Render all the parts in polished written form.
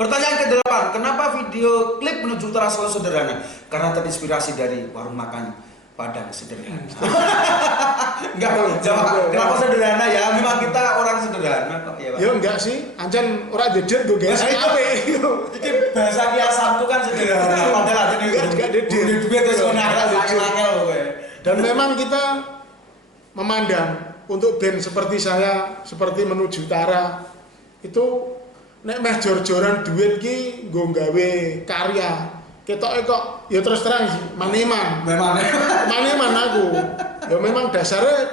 Pertanyaan ke-8, kenapa video klip menuju utara selalu sederhana? Karena terinspirasi dari warung makan Padang sederhana. Enggak, jawab. Kenapa sederhana ya? Memang kita orang sederhana kok ya, Pak. Ya enggak sih, ancen ora dedet go guys. Iki bahasa kiasan itu kan sederhana. Padahal enggak dedet. Duit terus angel kowe. Dan memang kita memandang untuk band seperti saya, seperti Menuju Utara itu nek meh jor-joran duit ki nggo gawe karya. Ketoke kok ya terus terang sih, maneman aku. Ya memang dasarnya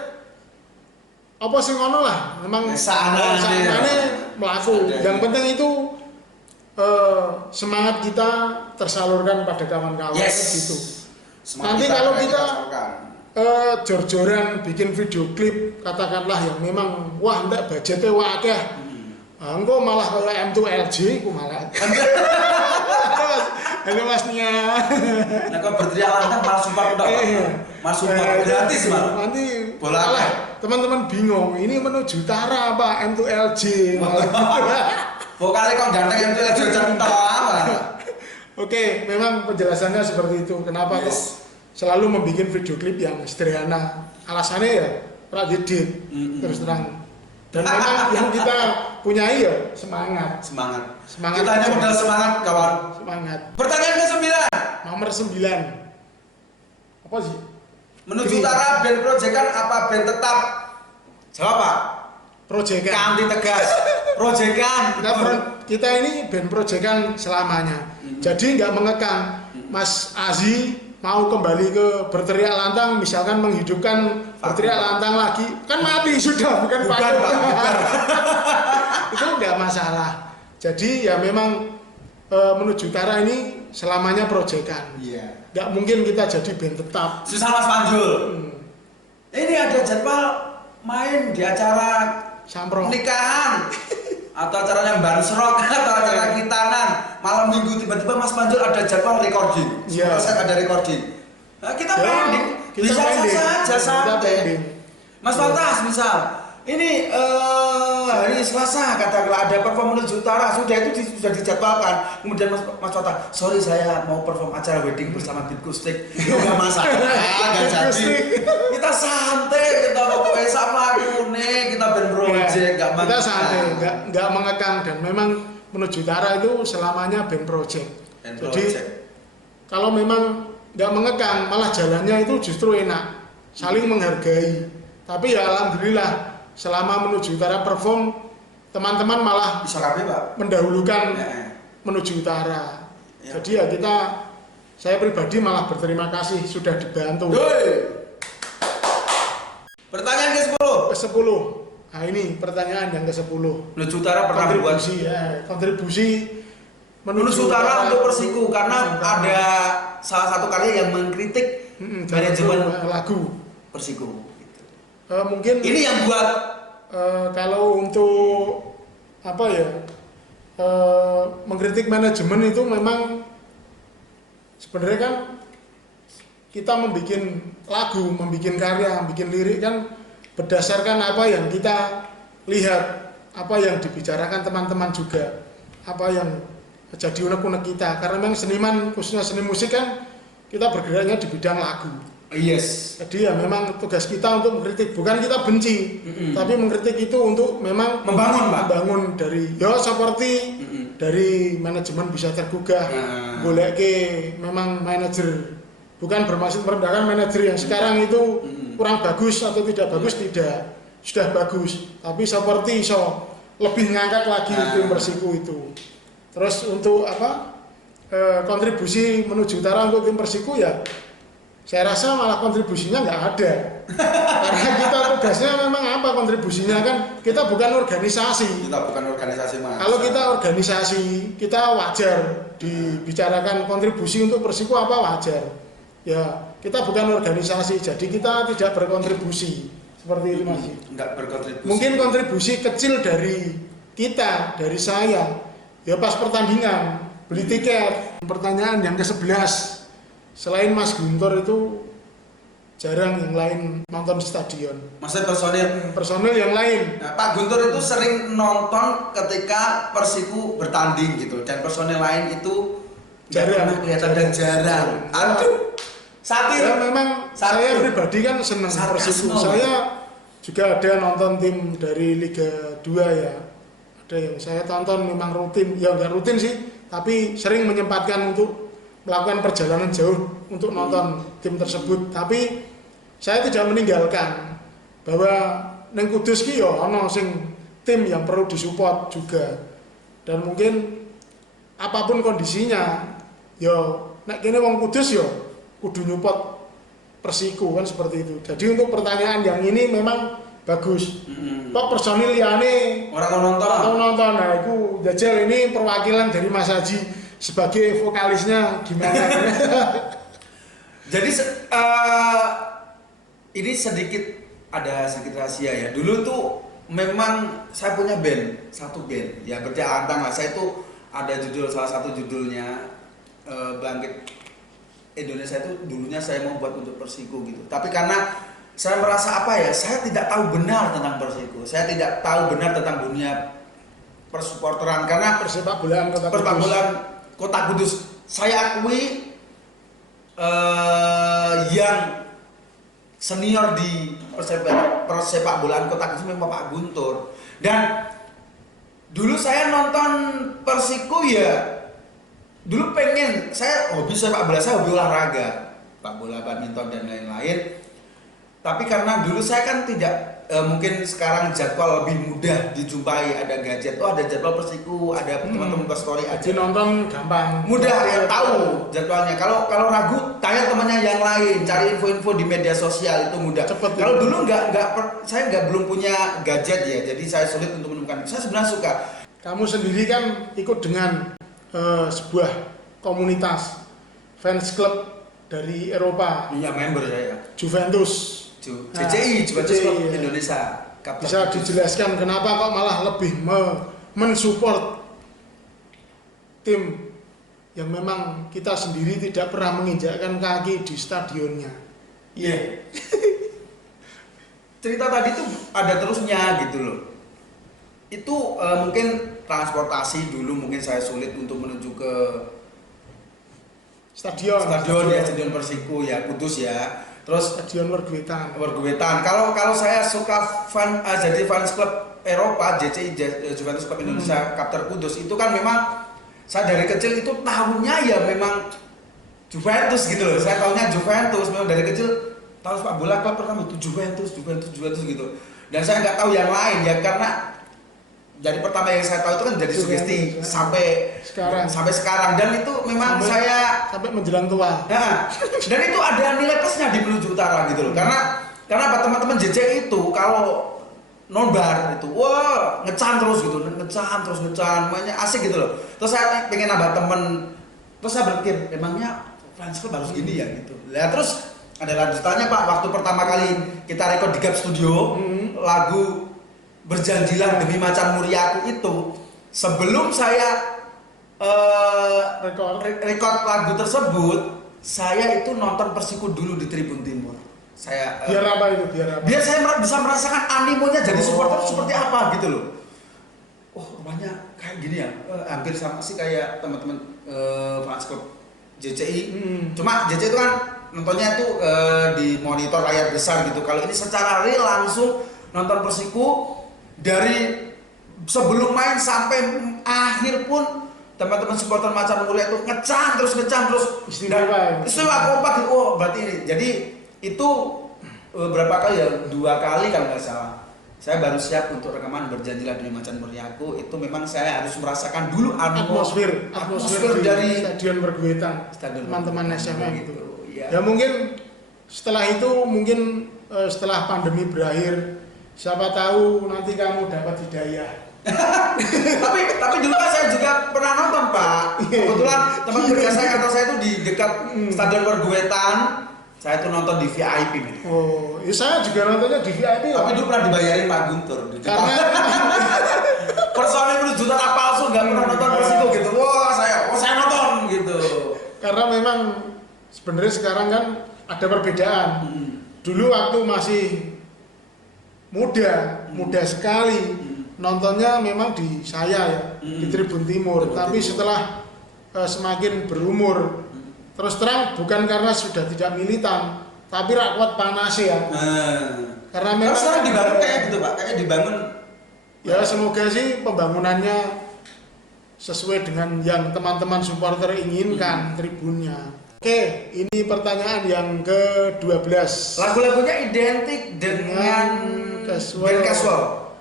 apa sih ngono lah, memang sakjane mlaku. Yang penting itu semangat kita tersalurkan pada kawan-kawan gitu. Nanti kalau kita jor-joran bikin video klip katakanlah yang memang wah ndak budgetnya akeh. Engko malah kayak M2LG ku malah. Halo masnya. Nah kok berteriak lantang malah sumpah udah. Mas sumpah gratis malah. Nanti bola teman-teman bingung, ini Menuju Utara apa M2LG. Vokalnya kok ganteng M2LG centang apa? Oke, memang penjelasannya seperti itu. Kenapa kok selalu membuat video klip yang sederhana? Alasannya ya pradedit terus terang. Dan memang yang kita punyai ya semangat. Kita hanya modal semangat, kawan. Semangat. Pertanyaan ke-9. Nomor 9. Apa sih? Menuju Utara band proyekan apa band tetap? Jawab, Pak. Proyekan. Kanti tegas. Proyekan. Kita ini band proyekan selamanya. Jadi nggak mengekang. Mas Azi mau kembali ke berteriak lantang, misalkan menghidupkan berteriak lantang lagi, kan mati sudah, bukan Pak. Itu nggak masalah. Jadi ya memang Menuju Utara ini selamanya proyekan. Iya. Nggak mungkin kita jadi band tetap. Susah Mas Panjul. Ini ada jadwal main di acara Samprong. Nikahan atau acaranya Bansrok atau acara Kitanan malam minggu tiba-tiba Mas Panjul ada jadwal recording. Iya. Saya ada recording. Nah, kita pending. Bisa saja santai. Mas Fatas misal ini hari Selasa katakanlah ada perform Menuju Utara, sudah itu sudah dijadwalkan. Kemudian Mas Fatas, sorry saya mau perform acara wedding bersama Beat Kustik. Enggak masalah, enggak jadi. Kita santai, kita pokoknya sama aku nih, kita band project, enggak masalah. Kita santai, enggak mengekang dan memang Menuju Utara itu selamanya band project. Jadi kalau memang enggak mengekang, malah jalannya itu justru enak, saling menghargai. Tapi ya alhamdulillah selama Menuju Utara perform, teman-teman malah bisa kabeh, Pak, mendahulukan Menuju Utara. Ya. Jadi ya saya pribadi malah berterima kasih sudah dibantu. Pertanyaan ke-10. Ke-10. Nah ini pertanyaan yang ke-10. Menuju Utara pernah buat kontribusi Menuju Utara untuk Persiku karena ada salah satu karya yang mengkritik manajemen lagu Persiku. Mungkin ini yang buat kalau untuk apa ya mengkritik manajemen itu memang sebenarnya kan kita membuat lagu, membuat karya, membuat lirik kan berdasarkan apa yang kita lihat, apa yang dibicarakan teman-teman juga, apa yang jadi unek-unek kita. Karena memang seniman, khususnya seni musik kan kita bergeraknya di bidang lagu. Yes. Jadi ya memang tugas kita untuk mengkritik, bukan kita benci, tapi mengkritik itu untuk memang membangun, Pak. Membangun dari ya seperti dari manajemen bisa tergugah, boleh ke memang manajer, bukan bermaksud merendahkan manajer yang sekarang itu kurang bagus atau tidak bagus, tidak, sudah bagus, tapi seperti lebih ngangkat lagi tim Persiku itu. Terus untuk apa kontribusi Menuju Utara untuk tim Persiku ya saya rasa malah kontribusinya nggak ada. Karena kita tugasnya memang apa kontribusinya kan? Kita bukan organisasi. Mas. Kalau kita organisasi, kita wajar dibicarakan kontribusi untuk Persiku apa wajar. Ya, kita bukan organisasi, jadi kita tidak berkontribusi. Seperti itu Mas. Enggak berkontribusi. Mungkin kontribusi kecil dari kita, dari saya. Ya pas pertandingan, beli tiket. Pertanyaan yang ke-11. Selain Mas Guntur itu jarang yang lain nonton stadion. Maksudnya Personil yang lain. Nah, Pak Guntur itu sering nonton ketika Persiku bertanding gitu, dan personil lain itu Jarang kelihatan dan jarang. Aduh, satir. Ya memang saya pribadi kan senang Persiku. Saya juga ada nonton tim dari Liga 2 ya. Ada yang saya tonton memang rutin, ya enggak rutin sih, tapi sering menyempatkan untuk melakukan perjalanan jauh untuk nonton tim tersebut. Tapi saya tidak meninggalkan bahwa neng Kudus ki yo ono sing tim yang perlu disupport juga. Dan mungkin apapun kondisinya, yo nek kene wong Kudus yo kudu nyupport Persiku kan seperti itu. Jadi untuk pertanyaan yang ini memang bagus. Kok personil liane Orang nonton. Nah, itu Jajal ini perwakilan dari Mas Haji sebagai vokalisnya gimana? Jadi ini ada sedikit rahasia ya. Dulu tuh memang saya punya satu band. Ya berarti antang lah. Saya tuh ada salah satu judulnya Bangkit Indonesia itu dulunya saya mau buat untuk Persiku gitu. Tapi karena saya merasa saya tidak tahu benar tentang Persiku. Saya tidak tahu benar tentang dunia persupporteran karena persepak bolaan Kota Kudus. Saya akui yang senior di persepak bolaan Kota Kudus memang Pak Guntur. Dan dulu saya nonton Persiku ya, dulu pengen, saya hobi sepak bola, saya hobi olahraga, sepak bola, badminton dan lain-lain. Tapi karena dulu saya kan tidak mungkin sekarang jadwal lebih mudah dijumpai, ada gadget, ada jadwal Persiku, ada teman-teman story aja. Jadi nonton gampang. Mudah ya, tahu jadwalnya. Kalau ragu tanya temannya yang lain, cari info-info di media sosial itu mudah. Cepet. Kalau dulu saya belum punya gadget ya, jadi saya sulit untuk menemukan. Saya sebenarnya suka. Kamu sendiri kan ikut dengan sebuah komunitas fans club dari Eropa. Iya, member saya. Juventus. JCI, Juventus Club Indonesia. Bisa dijelaskan kenapa kok malah lebih mensupport tim yang memang kita sendiri tidak pernah menginjakkan kaki di stadionnya. Iya. Cerita tadi tuh ada terusnya gitu loh. Itu mungkin transportasi dulu mungkin saya sulit untuk menuju ke stadion Persiku ya, Kudus ya. Terus stadion Wergewetan. Kalau saya suka jadi fans klub Eropa, JCI Juventus Club Indonesia Kapten Kudus itu kan memang saya dari kecil itu tahunya ya memang Juventus gitu loh. Saya tahunya Juventus memang dari kecil, tahu sepak bola klub pertama itu Juventus gitu. Dan saya nggak tahu yang lain ya karena dari pertama yang saya tahu itu kan jadi sugesti sampai sekarang dan itu memang sampai menjelang tua. Nah, dan itu ada nilai plusnya di menuju utara gitu loh. Karena teman-teman JJ itu kalau nobar itu wah ngecan terus, mainnya asik gitu loh. Terus saya pengen nambah temen, terus saya berpikir emangnya fans club harus gini ya gitu. Nah terus ada lanjutannya Pak, waktu pertama kali kita rekod di Gap Studio lagu Berjanjilah Demi Macan Muriaku itu, sebelum saya rekod lagu tersebut, saya itu nonton Persiku dulu di Tribun Timur. Biar apa? Biar saya bisa merasakan animonya jadi supporter seperti apa gitu loh. Oh rupanya kayak gini ya, hampir sama sih kayak teman-teman fans club JCI. Cuma JCI itu kan nontonnya tuh di monitor layar besar gitu. Kalau ini secara real langsung nonton Persiku dari sebelum main sampai akhir pun teman-teman supporter Macan Mulia itu ngecan terus istimewa kompak gitu. Oh berarti ini jadi itu berapa kali ya, 2 kali kalau nggak salah saya baru siap untuk rekaman Berjanjilah Demi Macan Muriaku. Itu memang saya harus merasakan dulu atmosfer dari stadion Wergewetan, teman-teman SMA gitu ya mungkin setelah itu setelah pandemi berakhir, siapa tahu nanti kamu dapat hidayah. tapi dulu kan saya juga pernah nonton Pak. Kebetulan teman kerja saya kantor saya itu di dekat Stadion Wergewetan. Saya tuh nonton di VIP nih. Oh, ya saya juga nontonnya di VIP. Tapi dulu pernah dibayarin Pak Guntur. Karena personil menuju tanah palsu nggak pernah nonton Persiku gitu. Wah saya nonton gitu. Karena memang sebenarnya sekarang kan ada perbedaan. dulu waktu masih muda sekali, nontonnya memang di saya ya, di Tribun Timur. Tapi setelah semakin berumur, terus terang bukan karena sudah tidak militan, tapi rakwat panas ya. Karena memang sekarang dibangun kayak gitu Pak, kayak dibangun. Ya semoga sih pembangunannya sesuai dengan yang teman-teman supporter inginkan tribunnya. Oke, ini pertanyaan yang ke-12. Lagu-lagunya identik dengan band casual.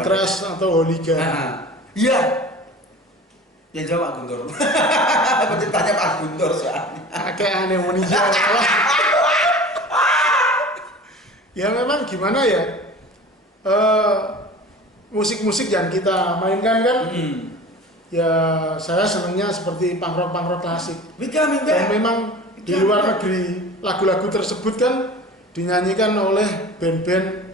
Ultras atau hooligan. Iya. Yang jawab Guntur. Aku ditanya Pak Guntur soalnya. Kayak aneh mau dijawab. Ya memang gimana ya, musik-musik yang kita mainkan kan, ya saya senangnya seperti punk rock klasik. Dan memang di luar negeri lagu-lagu tersebut kan dinyanyikan oleh band-band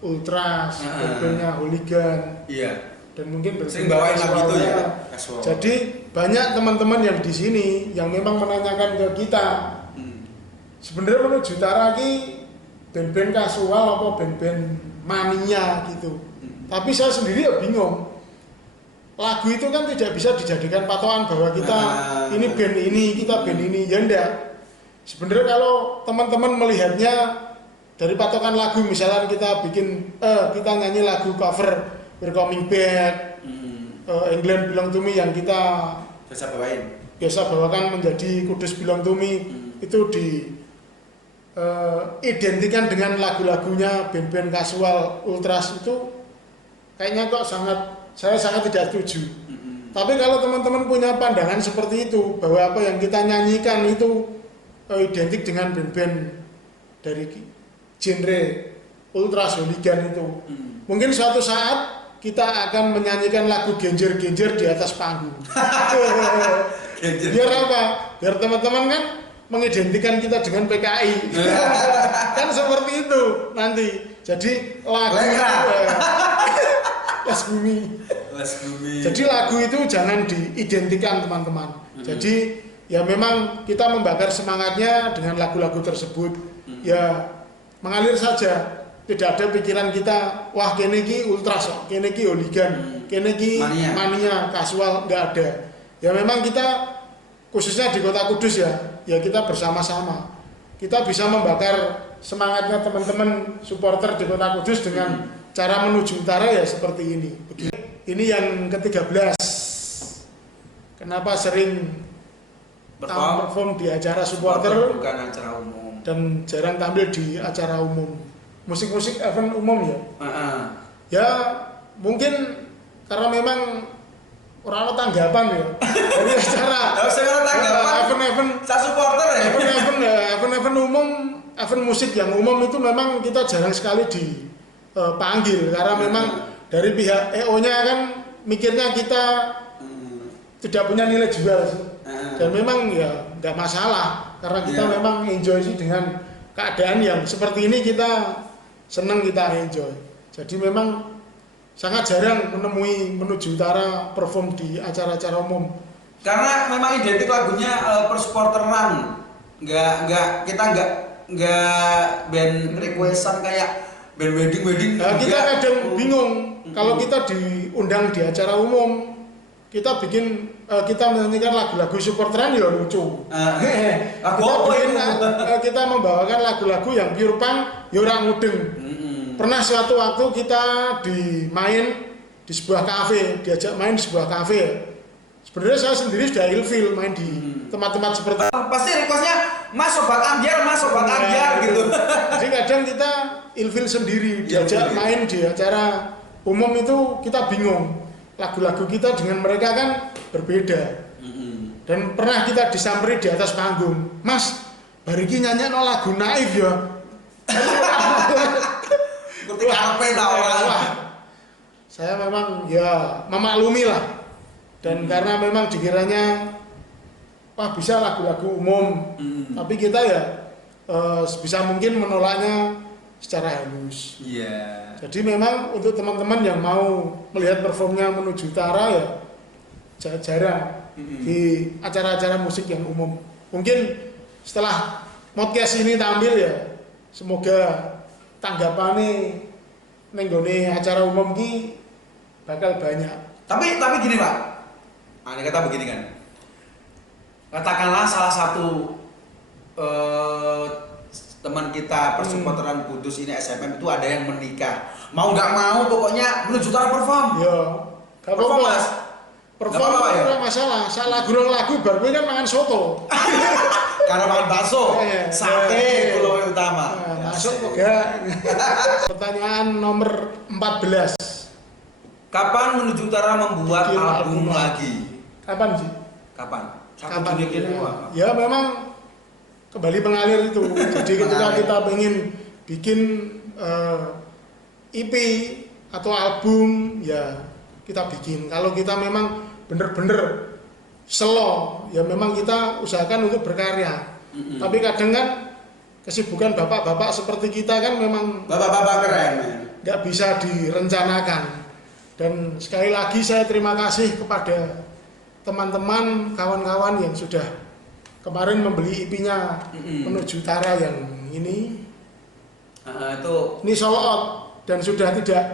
ultras, band-bandnya hooligan. Iya. Dan mungkin sering bawain lagu itu ya. Jadi banyak teman-teman yang di sini yang memang menanyakan ke kita, sebenarnya menuju Utara ki band-band kasual apa band-band mania gitu. Tapi saya sendiri ya bingung. Lagu itu kan tidak bisa dijadikan patokan bahwa kita ini band ini, kita band ini, ya enggak. Sebenarnya kalau teman-teman melihatnya dari patokan lagu, misalnya kita kita nyanyi lagu cover We're Coming Back, England Belong to Me yang kita biasa bawakan menjadi Kudus Belong to Me, itu di identikan dengan lagu-lagunya band-band kasual ultras itu kayaknya kok saya sangat tidak setuju. Tapi kalau teman-teman punya pandangan seperti itu, bahwa apa yang kita nyanyikan itu identik dengan band-band dari genre ultras hooligan itu, mungkin suatu saat kita akan menyanyikan lagu genjer-genjer di atas panggung. Biar apa? Biar teman-teman kan mengidentikan kita dengan PKI. Kan seperti itu nanti. Jadi lagu Les Bumi. Jadi lagu itu jangan diidentikan teman-teman. Jadi ya memang kita membakar semangatnya dengan lagu-lagu tersebut. Ya mengalir saja. Tidak ada pikiran kita, wah kene iki ultras, kene iki hooligan, kene iki mania kasual, enggak ada. Ya memang kita khususnya di Kota Kudus ya kita bersama-sama. Kita bisa membakar semangatnya teman-teman supporter di Kota Kudus dengan cara menuju utara ya seperti ini. Ini yang ke-13. Kenapa sering perform di acara supporter bukan acara umum dan jarang tampil di acara umum? Musik-musik event umum ya. Ya mungkin karena memang orang tanggapan ya dari acara event supporter ya. Event umum, event musik yang umum itu memang kita jarang sekali dipanggil karena memang dari pihak EO-nya kan mikirnya kita tidak punya nilai jual sih. Dan memang ya nggak masalah karena kita memang enjoy sih dengan keadaan yang seperti ini, kita senang, kita enjoy. Jadi memang sangat jarang menemui Menuju Utara perform di acara-acara umum. Karena memang identik lagunya persupporteran. Kita nggak band requestan kayak band wedding. Nah, kita kadang bingung kalau kita diundang di acara umum, kita menyanyikan lagu-lagu supporteran ya lucu. Kita membawakan lagu-lagu yang pure punk ya ora mudeng. Pernah suatu waktu kita diajak main di sebuah kafe. Sebenarnya saya sendiri sudah ilfil main di tempat-tempat seperti itu. Pasti requestnya Mas sobat ambiar gitu. Jadi kadang kita ilfil sendiri diajak main di acara umum itu kita bingung. Lagu-lagu kita dengan mereka kan berbeda. Dan pernah kita disamperi di atas panggung, Mas, bariki nyanyi lagu Naif ya. Saya memang ya memaklumi lah. Dan karena memang dikiranya bisa lagu-lagu umum, tapi kita ya sebisa mungkin menolaknya secara halus. Jadi memang untuk teman-teman yang mau melihat performnya Menuju Utara ya jarang di acara-acara musik yang umum. Mungkin setelah podcast ini tampil ya, semoga tanggapannya nenggone acara umum ki bakal banyak. Tapi gini Pak, ini kata begini kan, katakanlah salah satu teman kita persupporteran Kudus ini SMM itu ada yang menikah, mau nggak mau pokoknya menuju utara perform. Ya, gak Perform, apa-apa. Mas. Perform Gak apa-apa, ya? ora masalah. Salah gurung lagu baru kan mangan soto. Karena makan bakso, sate pulau utama. Masuk kok gak? Pertanyaan nomor 14. Kapan menuju utara membuat Bikin album album lagi? Kapan sih? Kapan? Kapan? Juni ini, Pak. Ya memang kembali mengalir itu. Jadi ketika Mengalir. kita pengen bikin EP atau album, ya kita bikin. Kalau kita memang bener-bener slow, ya memang kita usahakan untuk berkarya. Tapi kadang kan kesibukan bapak-bapak seperti kita kan memang Bapak-bapak keren, men. nggak bisa direncanakan. Dan sekali lagi saya terima kasih kepada teman-teman, kawan-kawan yang sudah kemarin membeli IP-nya Menuju Utara yang ini Itu sold out dan sudah tidak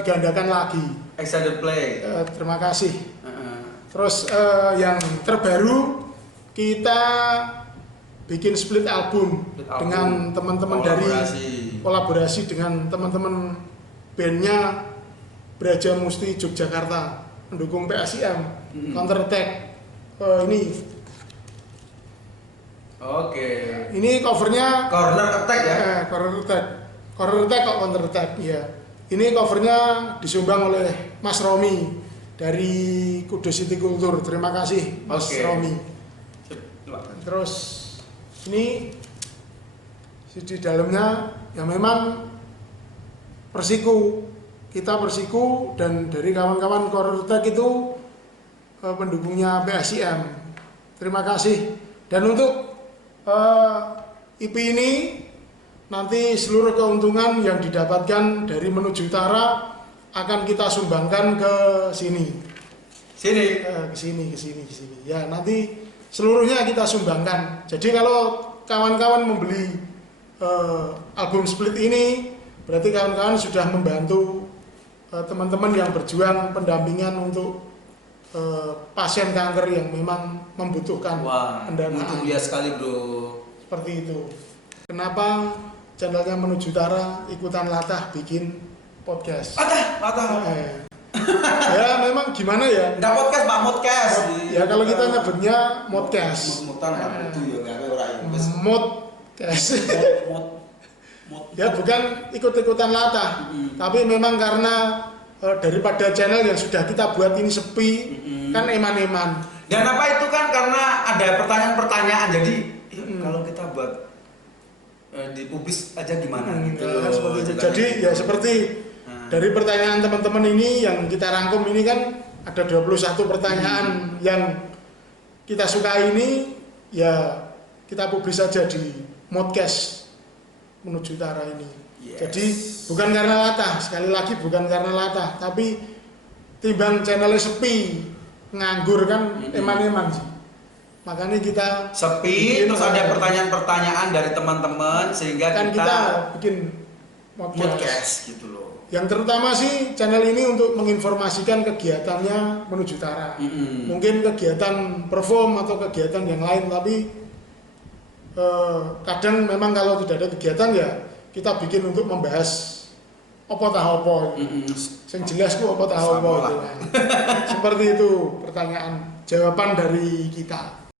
digandakan lagi. extended play. Terima kasih. Terus yang terbaru kita bikin split album, Split album. dengan teman-teman dari kolaborasi dengan teman-teman bandnya Braja Musti Yogyakarta mendukung PSIM Counter Attack. Ini Oke. covernya Corner attack ya. Counter Attack kok Counter Attack ya. Ini covernya disumbang oleh Mas Romi dari Kudus City Culture. Terima kasih Mas Oke. Romi. Terus ini di dalamnya ya memang kita Persiku dan dari kawan-kawan Kortek itu pendukungnya PSIM. Terima kasih. Dan untuk IP ini nanti seluruh keuntungan yang didapatkan dari Menuju Utara akan kita sumbangkan ke sini. Ke sini. Ya, nanti seluruhnya kita sumbangkan. Jadi kalau kawan-kawan membeli album split ini, berarti kawan-kawan sudah membantu teman-teman yang berjuang pendampingan untuk pasien kanker yang memang membutuhkan Wah, pendanaan. untung dia sekali bro. Seperti itu. Kenapa channelnya Menuju Utara ikutan latah bikin podcast? Latah. Ya memang gimana ya? Nggak podcast, Pak, modcast. Ya kalau kita nyebutnya modcast. Mutan nggak butuh ya, nggak ada orang yang wes. Modcast. Mod. Ya bukan ikut-ikutan latah, tapi memang karena daripada channel yang sudah kita buat ini sepi, kan eman-eman. Dan apa itu kan karena ada pertanyaan-pertanyaan, jadi kalau kita buat dipublis aja gimana gitu. Ya, seperti itu. Jadi ya seperti dari pertanyaan teman-teman ini yang kita rangkum ini kan ada 21 pertanyaan yang kita suka ini, ya kita publis saja di modcast Menuju Utara ini. Yes. Jadi bukan karena latah, sekali lagi bukan karena latah, tapi timbang channelnya sepi, nganggur kan eman-eman sih. Makanya kita Sepi, terus ada pertanyaan-pertanyaan dari teman-teman sehingga kan kita bikin podcast gitu loh. Yang terutama sih channel ini untuk menginformasikan kegiatannya Menuju Utara. Mungkin kegiatan perform atau kegiatan yang lain, tapi kadang memang kalau tidak ada kegiatan ya kita bikin untuk membahas apa tah apa. Yang jelas ku apa tah apa. Seperti itu pertanyaan jawaban dari kita.